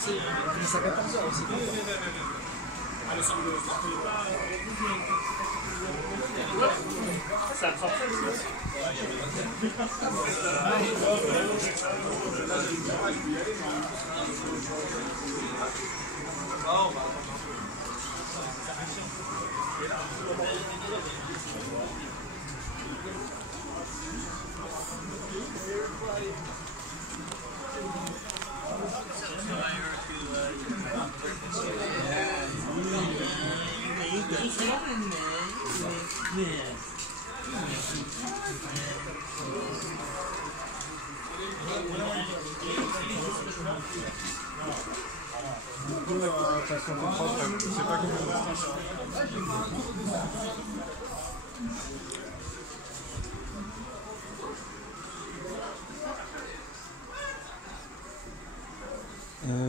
commence à 14h aussi. Ça attrape ça aussi. C'est pas comme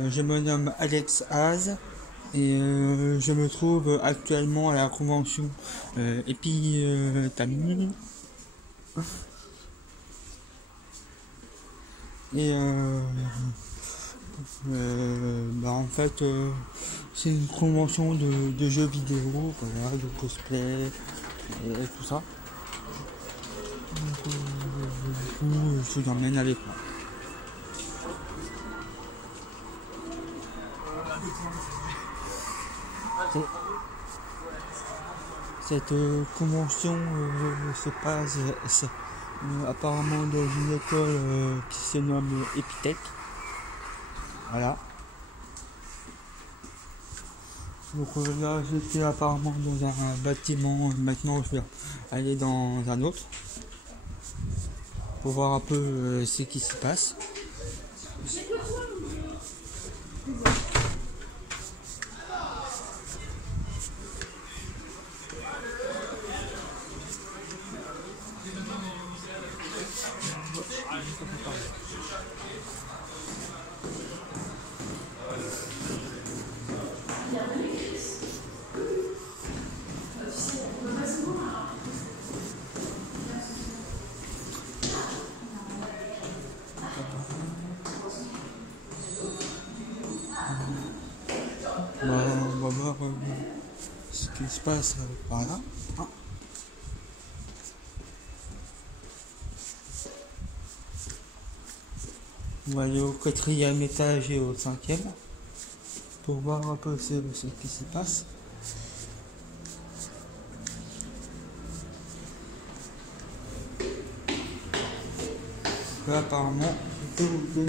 je me nomme Alex Haas et je me trouve actuellement à la convention Épitamine. Et en fait c'est une convention de jeux vidéo, voilà, de cosplay et tout ça. Donc, du coup je vous emmène avec moi. Cette convention se passe apparemment dans une école qui se nomme Epitech. Voilà. Donc là j'étais apparemment dans un bâtiment, maintenant je vais aller dans un autre pour voir un peu ce qui se passe. On va voir ce qui se passe par là. On va aller au 4e étage et au 5e pour voir un peu ce qui s'y passe. Là apparemment c'est tout de nous.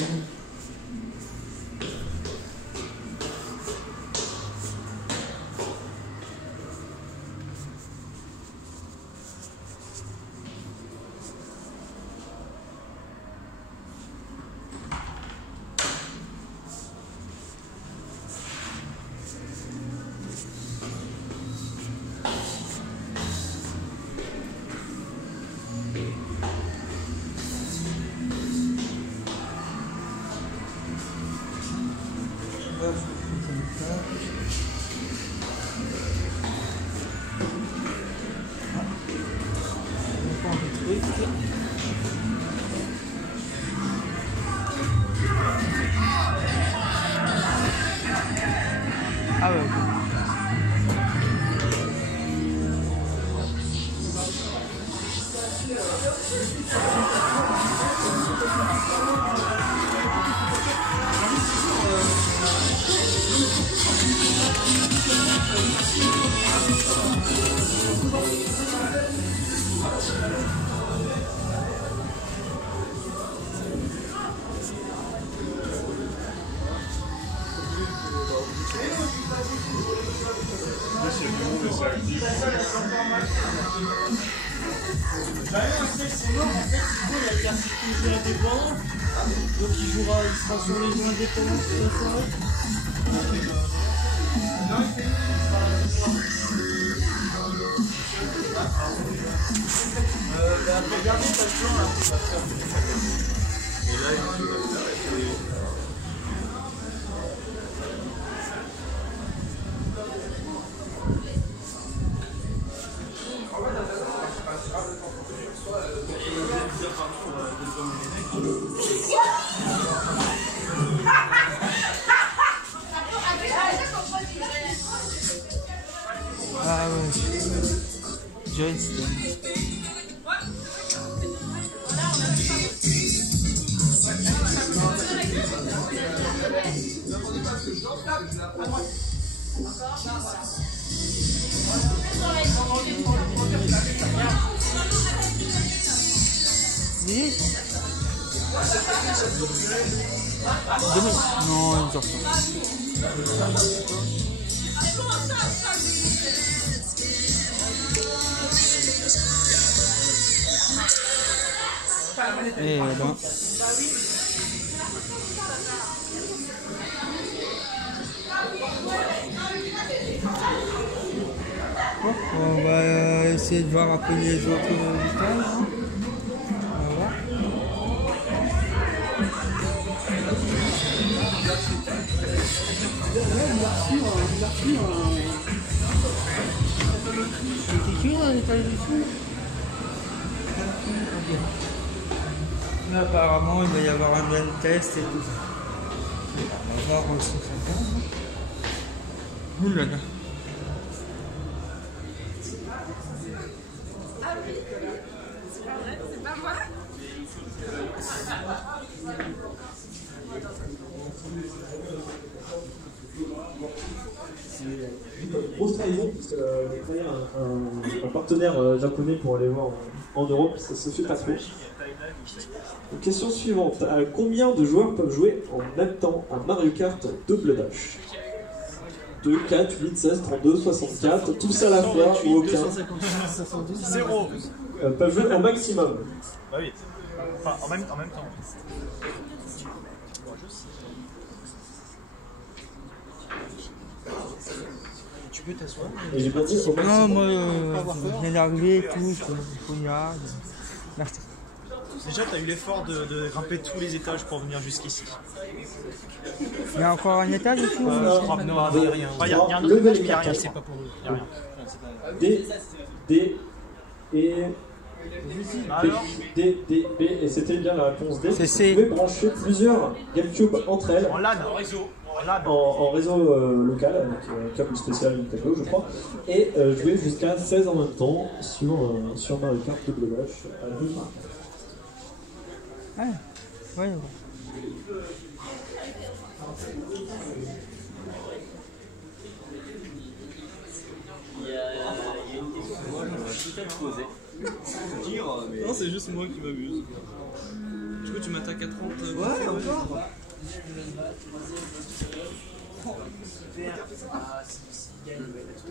Ah ouais. C'est mort, en fait, il a été circonscrit indépendant, donc il sera sur les jeux indépendants toute la soirée. Regardez, ça se joue là. Et là, il va s'arrêter. geste. Oui. Demain. Non, il sort pas. Et voilà. Bon, on va essayer de voir un peu les autres visages. On va voir. C'est qui dans l'étage dessous? Là, apparemment, il va y avoir un blind test et tout ça. On va voir aussi ça. Ouh là là. Ah oui, c'est pas vrai, c'est pas moi. Grosse trahison, parce que j'ai créé un partenaire japonais pour aller voir en Europe, ça se fait pas trop. Donc, question suivante, combien de joueurs peuvent jouer en même temps à Mario Kart Double Dash? 2, 4, 8, 16, 32, 64, tous à la fois ou aucun? 0. Peuvent jouer au maximum. Bah oui. Enfin, en même temps. Tu peux t'asseoir. Et j'ai pas dit au maximum. Non, moi, je viens d'arriver et tout, il faut y aller. Merci. Déjà, t'as eu l'effort de grimper tous les étages pour venir jusqu'ici. Il y a encore un étage aussi? Je crois que non, il y a rien. Enfin, il y a un autre Level étage, mais il y a rien. 4. C'est pas pour nous. Il y a rien. D, D et... Alors, D, B, et c'était bien la réponse D. C'est C. Vous pouvez brancher plusieurs GameCube entre elles. en LAN, en réseau. En réseau local, avec câble spécial Nintendo, je crois, et jouer jusqu'à 16 en même temps sur Mario Kart Double Dash à 2 marques. Ah, ouais, ouais. Il y a une question que moi j'aimerais te poser. Non, c'est juste moi qui m'abuse. Du coup, tu m'attaques à 30. Ouais, encore.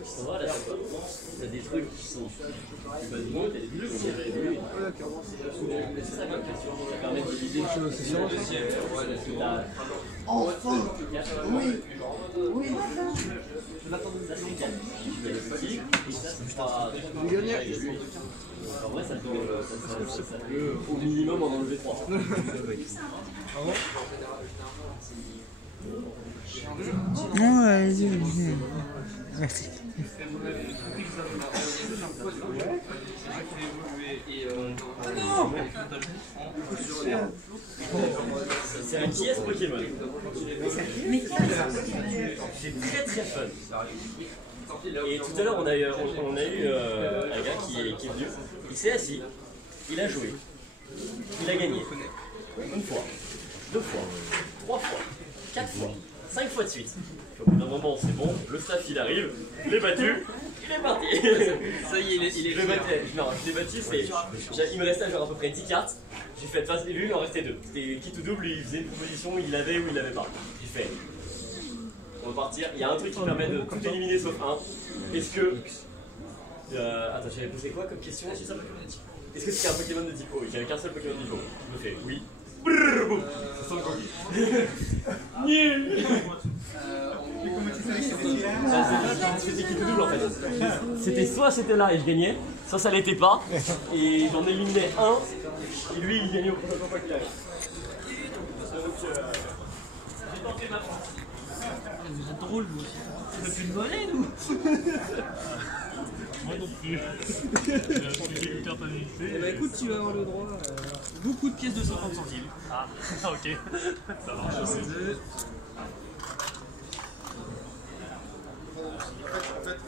Ça va là, t'as des trucs qui sont pas du monde, t'as des trucs qui sont révolus. C'est ça comme question, ça permet de viser une chose. C'est sûr, enfin. Oui. Ça c'est 4. Tu vas les petits, et ça c'est 3. En vrai, ça peut au minimum en enlever 3. Non, allez-y. Merci. C'est un qui est ce Pokémon? C'est très très fun. Et tout à l'heure on a eu un gars qui est venu, il s'est assis, il a joué, il a gagné. Une fois, 2 fois, 3 fois, 4 fois, 5 fois de suite. Au bout d'un moment c'est bon, le staff il arrive, il est battu, il est parti. Ça y est, il est battu. Non, je l'ai battu, il me restait à jouer à peu près 10 cartes. J'ai fait face et lui il en restait 2. C'était quitte ou double, il faisait une proposition, il l'avait ou il l'avait pas. J'ai fait. On va partir, il y a un truc qui permet de tout éliminer sauf un. Est-ce que. Attends, j'avais posé quoi comme question? Est-ce que c'était un Pokémon de type O? J'avais qu'un seul Pokémon de type O. Je me fais oui. Brrr, boum. Ça sent le coquille. Nul. C'était qui tout double en fait. C'était soit c'était là et je gagnais, soit ça l'était pas. Et j'en éliminais un. Et lui il gagnait au prochain fois qu'il arrive. Donc j'ai tenté ma chance. Vous êtes drôle, vous aussi. On n'a plus de monnaie, nous. Moi non plus. J'ai une carte à visiter. Bah écoute, tu vas avoir le droit à beaucoup de pièces de 50 centimes. Ah, ok. Ça marche. En fait,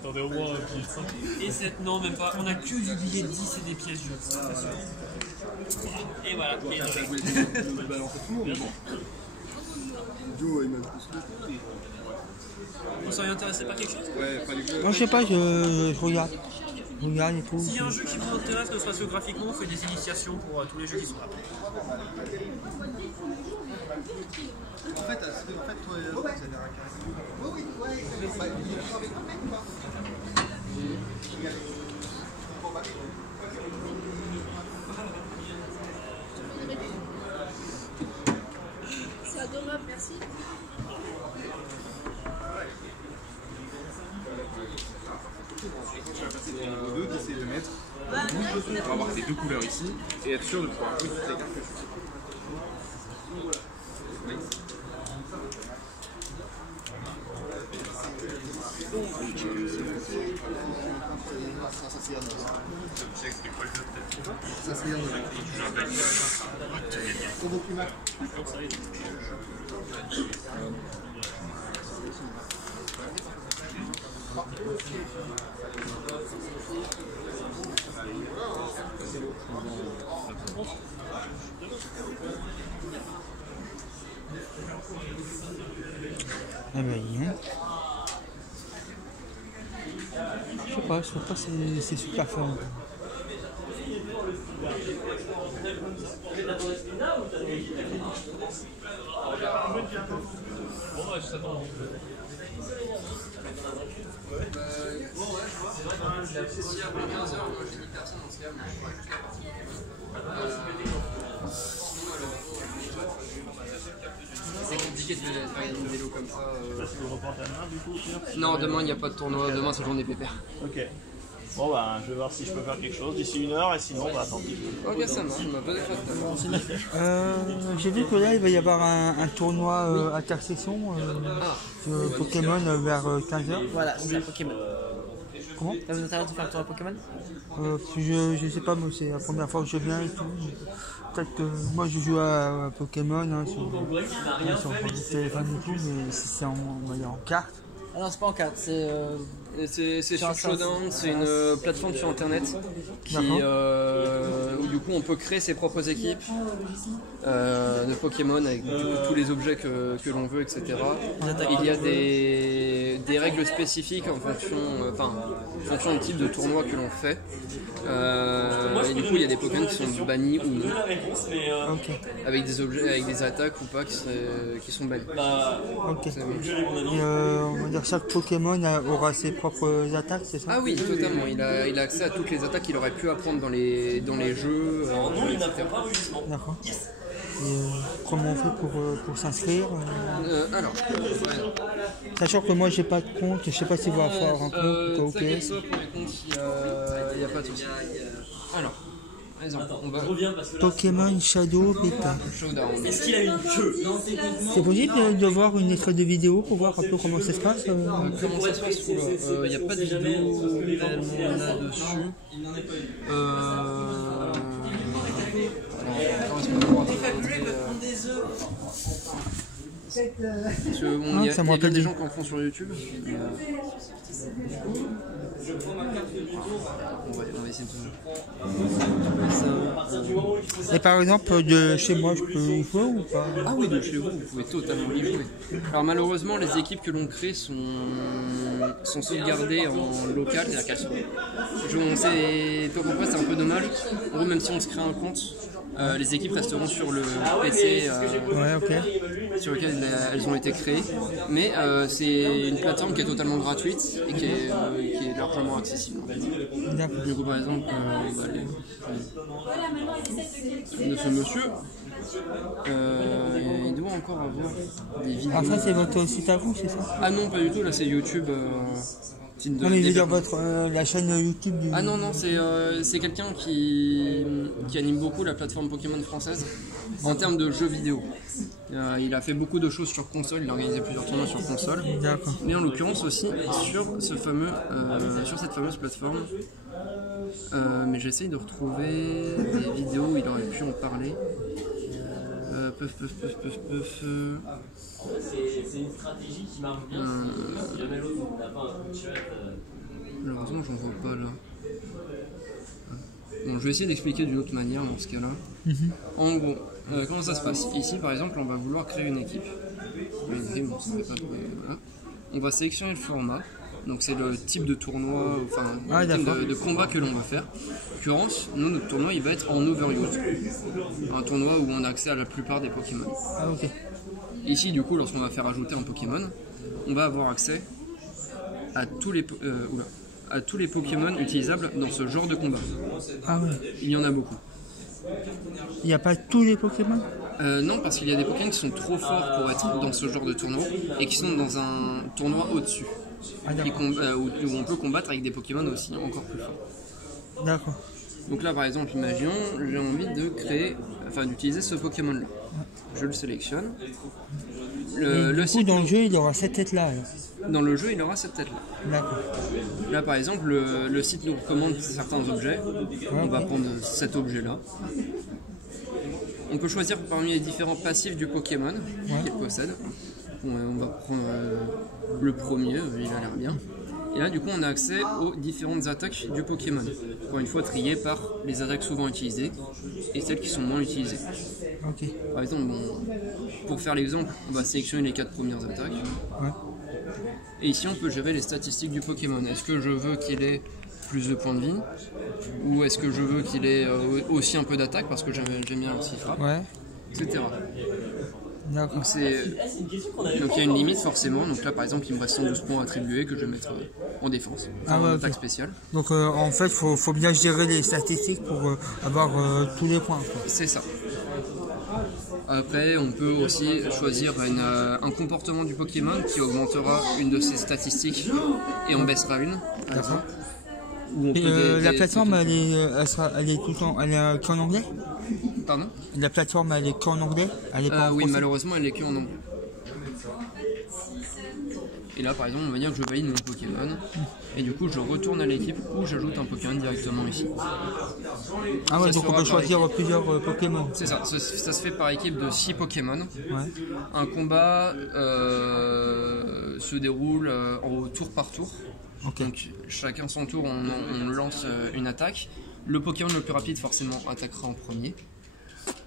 Attendez au moins un billet de 5. Et 7, non, même pas. On a que du billet de 10 et des pièces jaunes. Et voilà. Et on s'est intéressé par quelque chose? Moi je sais pas, je regarde. Je regarde et tout. S'il y a un jeu qui vous intéresse, ne serait-ce que graphiquement, on fait des initiations pour tous les jeux qui sont là. En fait, toi et vous avez un caractère. C'est adorable, merci. Au deux, d'essayer de mettre pour avoir ces deux couleurs ici et être sûr de pouvoir jouer toutes les cartes que je fais. Ah bah rien. Je sais pas, c'est super fun. C'est compliqué de faire une vélo comme ça. Non, demain il n'y a pas de tournoi, demain c'est journée pépère. Ok. Bon bah je vais voir si je peux faire quelque chose d'ici 1 heure et sinon bah tant pis. Ok, ça marche, on m'a pas fait J'ai vu que là il va y avoir un tournoi Intersection de Pokémon vers 15h. Voilà, c'est un Pokémon. Comment? Ça vous intéresse de faire un tournoi Pokémon? Je sais pas, moi c'est la première fois que je viens et tout. Peut-être que moi je joue à Pokémon hein, sur le téléphone et tout, mais si c'est en carte. Ah non, c'est pas en carte, c'est sur Showdown, c'est une plateforme sur internet qui, où du coup on peut créer ses propres équipes de Pokémon avec du coup, tous les objets que l'on veut, etc. Il y a des règles spécifiques en fonction du type de tournoi que l'on fait. Et du coup il y a des Pokémon qui sont bannis ou non, avec des objets, avec des attaques ou pas qui sont bannis. Ok. On va dire que chaque Pokémon aura ses propres attaques, c'est ça? Ah oui, totalement. Il a accès à toutes les attaques qu'il aurait pu apprendre dans les jeux, etc. D'accord. Et comment on fait pour s'inscrire Alors, sachant que moi j'ai pas de compte, je sais pas si vous allez avoir un compte ou quoi. T'inquiète pas, pour les comptes, il n'y a pas de souci. Alors, on va... Pokémon Shadow Beta. Showdown. Est-ce qu'il a une queue? C'est possible de voir une extrait de vidéo pour voir un peu comment ça se passe Comment ça se passe? Il n'y a pas de vidéo réellement là-dessus. Il y a des gens qui en font sur YouTube. On va essayer de... Et par exemple, de chez moi, je peux y jouer ou pas? Ah oui, de chez vous, vous pouvez totalement y jouer. Alors malheureusement, les équipes que l'on crée sont sauvegardées en local, c'est-à-dire qu'elles sont... Toi pourquoi c'est un peu dommage. En gros, même si on se crée un compte, les équipes resteront sur le PC sur lequel elles ont été créées. Mais c'est une plateforme qui est totalement gratuite et qui est largement accessible. En fait. Du coup, par exemple, de ce monsieur, il doit encore avoir des vidéos. Ah, ça c'est votre site à vous, c'est ça? Ah non, pas du tout, là c'est YouTube. Non mais je veux dire la chaîne YouTube du... Ah non, c'est quelqu'un qui anime beaucoup la plateforme Pokémon française en termes de jeux vidéo. Il a fait beaucoup de choses sur console, il a organisé plusieurs tournois sur console. D'accord. Mais en l'occurrence aussi sur cette fameuse plateforme. Mais j'essaye de retrouver des vidéos où il aurait pu en parler. C'est une stratégie qui marche bien si jamais l'autre n'a pas un coup de chat. Malheureusement, j'en vois pas là. Bon, je vais essayer d'expliquer d'une autre manière dans ce cas-là. En gros, comment ça se passe? Ici, par exemple, on va vouloir créer une équipe. Bon, ça fait pas, voilà. On va sélectionner le format. Donc c'est le type de tournoi, enfin le type de combat que l'on va faire. En l'occurrence, nous, notre tournoi, il va être en overuse. Un tournoi où on a accès à la plupart des Pokémon. Ah ok. Ici, du coup, lorsqu'on va faire ajouter un Pokémon, on va avoir accès à tous les Pokémon utilisables dans ce genre de combat. Ah ouais. Il y en a beaucoup. Il n'y a pas tous les Pokémon? Non, parce qu'il y a des Pokémon qui sont trop forts pour être dans ce genre de tournoi et qui sont dans un tournoi au-dessus. Où on peut combattre avec des Pokémon aussi encore plus forts. D'accord. Donc là, par exemple, imaginons, j'ai envie de créer, enfin d'utiliser ce Pokémon là. Je le sélectionne. Du coup, dans le jeu, il aura cette tête là. Dans le jeu, il aura cette tête là. D'accord. Là, par exemple, le site nous recommande certains objets. On va prendre cet objet là. On peut choisir parmi les différents passifs du Pokémon qu'il possède. On va prendre le premier, il a l'air bien. Et là, du coup, on a accès aux différentes attaques du Pokémon. Encore une fois, triées par les attaques souvent utilisées et celles qui sont moins utilisées. Ok. Par exemple, pour faire l'exemple, on va sélectionner les 4 premières attaques. Et ici, on peut gérer les statistiques du Pokémon. Est-ce que je veux qu'il ait plus de points de vie? Ou est-ce que je veux qu'il ait aussi un peu d'attaque parce que j'aime bien aussi frappe, etc. Donc il y a une limite forcément. Donc là par exemple il me reste 112 points attribués que je vais mettre en défense. En attaque spéciale. Donc en fait il faut bien gérer les statistiques pour avoir tous les points. C'est ça. Après on peut aussi choisir un comportement du Pokémon qui augmentera une de ses statistiques et en baissera une. D'accord. La plateforme elle est tout le temps, elle est qu'en anglais? Pardon? La plateforme elle est qu'en anglais? Elle est pas en oui, français? malheureusement elle est qu'en anglais. Et là par exemple on va dire que je valide mon Pokémon et du coup je retourne à l'équipe où j'ajoute un Pokémon directement ici. Ah ouais, donc on peut choisir plusieurs Pokémon. C'est ça, ça se fait par équipe de 6 Pokémon. Un combat se déroule au tour par tour. Donc chacun son tour on lance une attaque. Le Pokémon le plus rapide forcément attaquera en premier.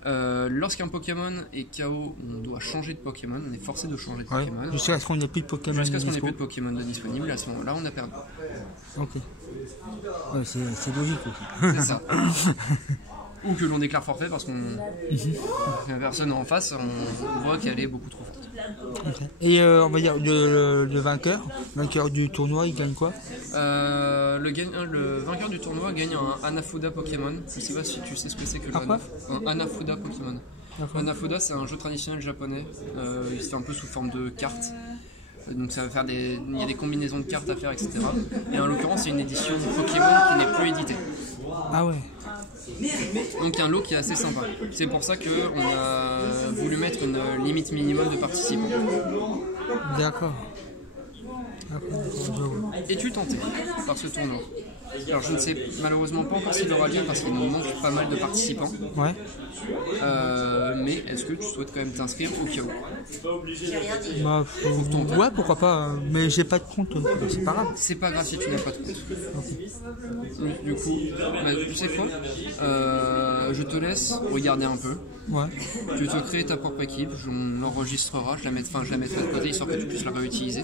Lorsqu'un Pokémon est KO, on doit changer de Pokémon, on est forcé de changer de Pokémon. Jusqu'à ce qu'on n'ait plus de Pokémon. Jusqu'à ce qu'on n'ait plus de Pokémon disponibles, à ce moment-là on a perdu. Ok. C'est logique aussi. C'est ça. Ou que l'on déclare forfait parce qu'on la personne en face, on voit qu'elle est beaucoup trop forte. Et on va dire le vainqueur du tournoi, il gagne quoi? Le vainqueur du tournoi gagne un Hanafuda Pokémon. Je sais pas si tu sais ce que c'est que un Hanafuda Pokémon. Hanafuda c'est un jeu traditionnel japonais. Il se fait un peu sous forme de cartes. Donc ça va faire il y a des combinaisons de cartes à faire, etc. Et en l'occurrence c'est une édition Pokémon qui n'est plus éditée. Ah ouais. Donc il y a un lot qui est assez sympa. C'est pour ça qu'on a voulu mettre une limite minimum de participants. D'accord. Es-tu tenté par ce tournoi? Alors je ne sais malheureusement pas encore s'il aura lieu parce qu'il nous manque pas mal de participants. Ouais. Mais est-ce que tu souhaites quand même t'inscrire au cas où? Bah, ouais, pourquoi pas, mais j'ai pas de compte, c'est pas grave. C'est pas grave si tu n'as pas de compte. Du coup, tu sais quoi, je te laisse regarder un peu. Ouais. Tu te crées ta propre équipe, on l'enregistrera, je la mettrai de côté histoire que tu puisses la réutiliser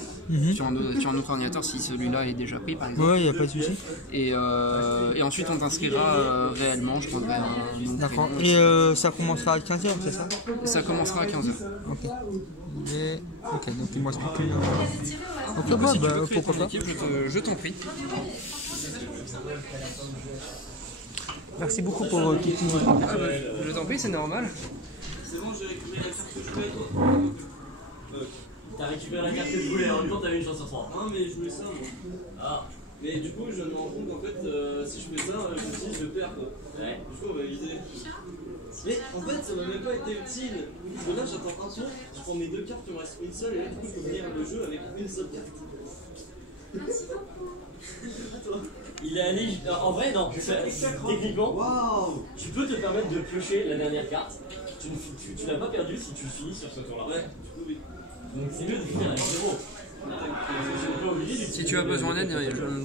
sur un autre ordinateur si celui-là est déjà pris par exemple. Ouais, y a pas de souci. Et ensuite on t'inscrira réellement, je prendrai un nom. D'accord. Et ça commencera à 15h, c'est ça? Ça commencera à 15h. Ok. Ok, donc il me reste plus que... Ok, donc, si tu veux créer pourquoi ton pas. équipe, je t'en prie. Merci beaucoup pour tout je t'en prie, c'est normal. C'est bon, j'ai récupéré la carte que je voulais. T'as récupéré la carte que je voulais, en même temps t'avais une chance sur 3. Non, mais je voulais ça, moi. Ah. Mais du coup, je me rends compte qu'en fait, si je fais ça, je perds quoi. Ouais. Du coup, on va viser. Mais en fait, ça m'a même pas été utile. Parce que là, j'attends un tour, je prends mes 2 cartes, il me reste une seule, et là, du coup, je peux venir le jeu avec une seule carte. Merci beaucoup. À toi. Il est allé. En vrai, non. Techniquement, tu peux te permettre de piocher la dernière carte. Tu n'as pas perdu si tu finis sur ce tour-là. Ouais. Donc c'est mieux de finir à 0. Si tu as besoin d'aide,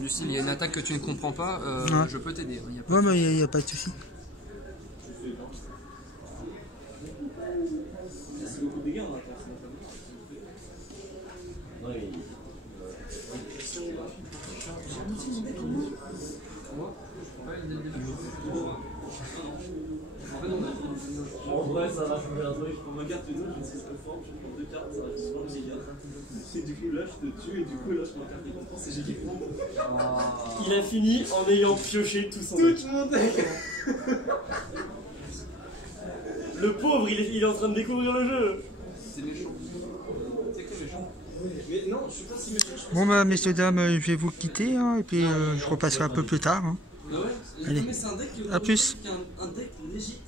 du style, il y a une attaque que tu ne comprends pas, je peux t'aider. Ouais, mais il n'y a pas de souci. C'est beaucoup de dégâts en attaque. Ouais. En vrai, ça va changer un truc. Quand ma carte est je sais ce que forme, je prends 2 cartes, ça va être souvent le dégât. Et du coup, là, je te tue, et du coup, là, je prends la carte récompense et j'ai des points. Il a fini en ayant pioché tout son deck. Tout mon deck. Le pauvre, il est en train de découvrir le jeu. C'est méchant. C'est que méchant. Mais non, je suis pas si méchant. Bon bah messieurs dames, je vais vous quitter hein, et puis je repasserai un peu plus tard. Hein. Ah ouais. Allez, Mais c'est un deck qui à plus. un deck léger.